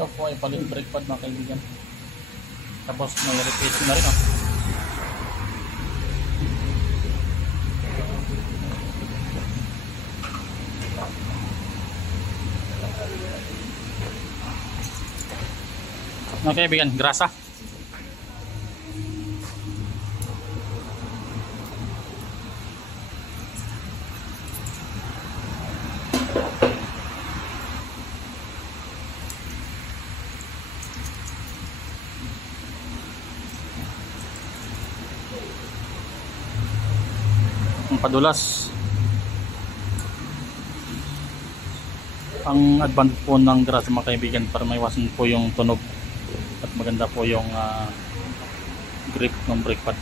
Ito po ay palit brake pad mga kaibigan. Tapos may replacement na rin oh. Mga kaibigan, grasa. Padulas. Ang advantage po ng grasa mga kaibigan para maiwasan po yung tunog at maganda po yung grip ng brake pad.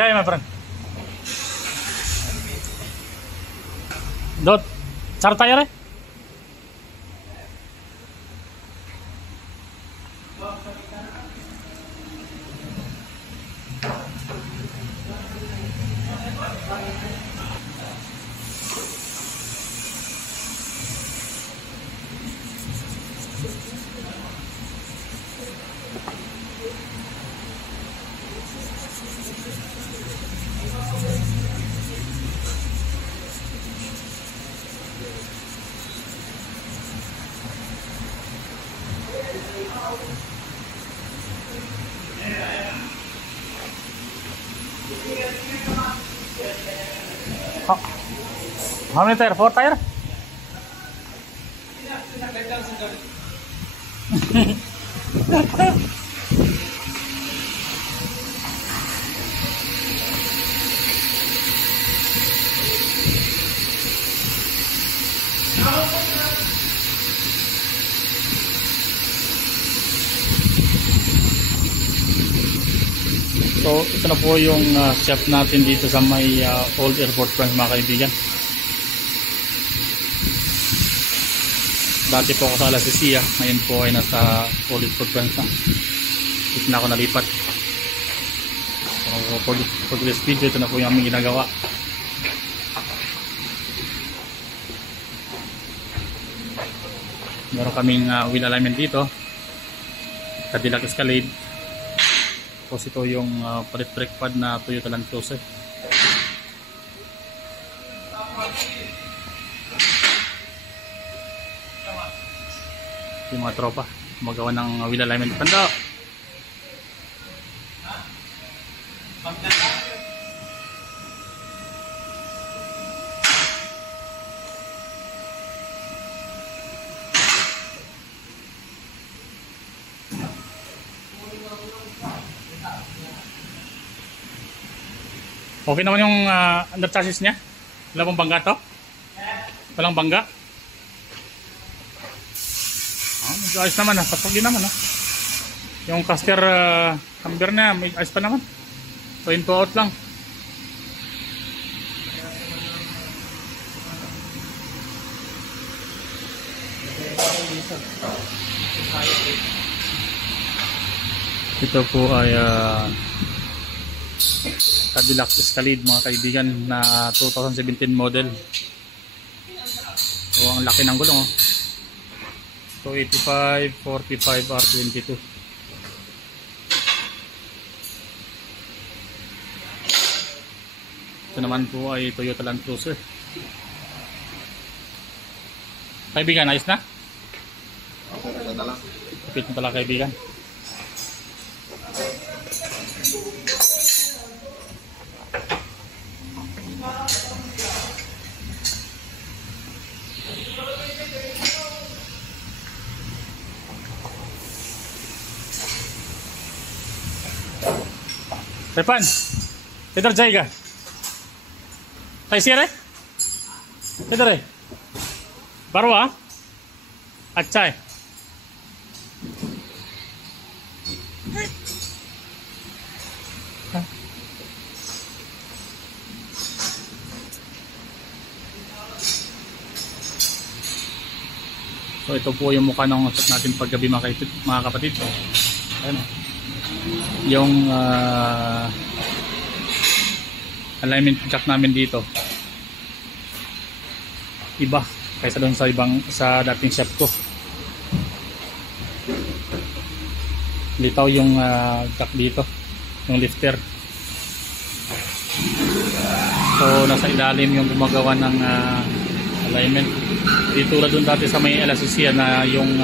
Yeah, my friend. Dot, char tayo rin. How many tire? 4 tire? So ito na po yung shop natin dito sa may Old Airport Branch mga kaibigan. Dati po ako sa Alasisia, ngayon po ay nasa Old Airport Branch na. Dito na ako nalipat. So for this video, ito na po yung aming ginagawa. Meron kaming wheel alignment dito, Cadillac Escalade. Tapos ito yung palit brake pad na Toyota Land Cruiser. Yung mga tropa magawa ng wheel alignment. Tanda! Okay naman yung under chassis niya? Wala bang bangga to? Walang bangga? Medyo ayos naman ha, patog din naman ha. Yung caster camber na may ayos pa naman. So in to out lang. Ito po ay Cadillac Escalade mga kaibigan na 2017 model. So ang laki ng gulong oh. 285, 45, R22. Ito naman po ay Toyota Land Cruiser. Kaibigan, ayos na? Kapit na pala kaibigan. Repan, इधर जाएगा कैसे रे इधर है बरवा अच्छा है So So ito po yung mukha ng shot natin paggabi mga kapatid. Ayan. Yung alignment jack namin dito iba kaysa doon sa dating shop ko. Litaw yung jack dito, yung lifter. So nasa ilalim yung gumagawa ng alignment. Di tulad doon dati sa may LSC na yung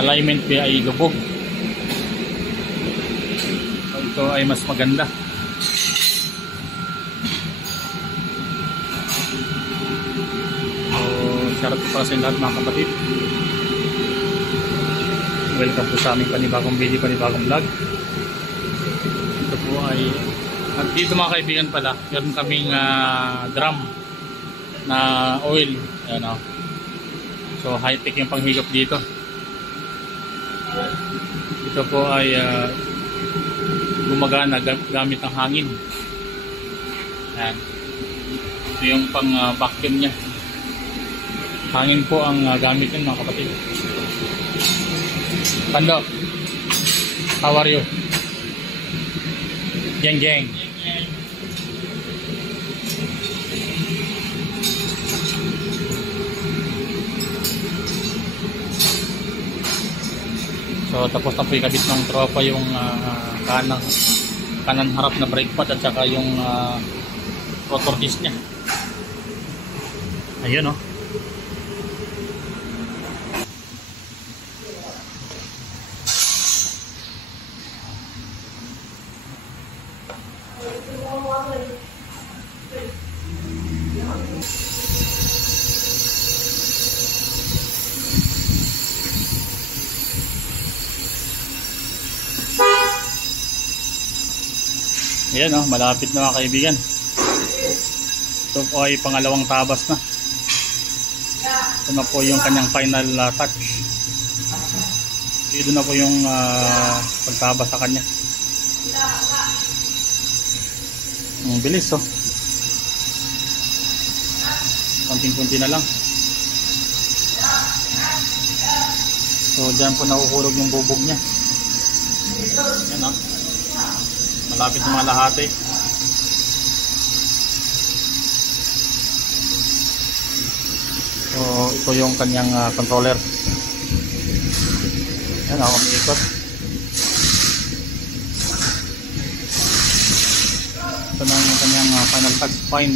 alignment ay lubog. So ito ay mas maganda. Shoutout po para sa lahat mga kapatid. Welcome po sa aming panibagong video, panibagong vlog. Ito po ay at dito mga kaibigan pala, meron kaming drum na oil. Ayan, so high tech yung panghigop dito. Ito po ay gumagana gamit ng hangin. Ayan. Ito yung pang vacuum nya. Hangin po ang gamit yun mga kapatid. Pando, how are you? Geng geng. So tapos na po ikabit ng tropa yung kanan harap na brake pad at saka yung rotor disc nya. Ayun o. Ayan malapit na mga kaibigan. Ito po ay pangalawang tabas na. Ito na po yung kanyang final touch. Ito na po yung pagtabas sa kanya. Ang bilis konting-kunti na lang. So dyan po nahuhulog yung bubog nya. Ayan malapit ng mga lahati. So ito yung kanyang controller. Ayan umiikot. Ito na yung kanyang final touch point.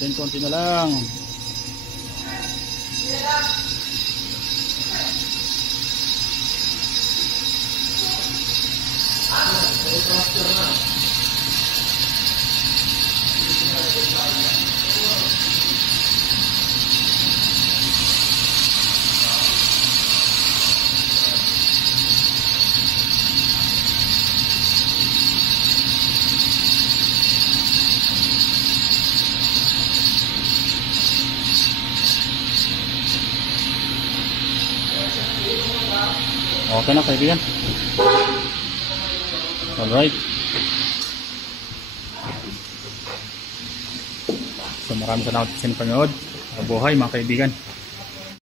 Konti na lang. Okay na kaibigan. Alright. So maraming salamat sa panonood. Mabuhay mga kaibigan.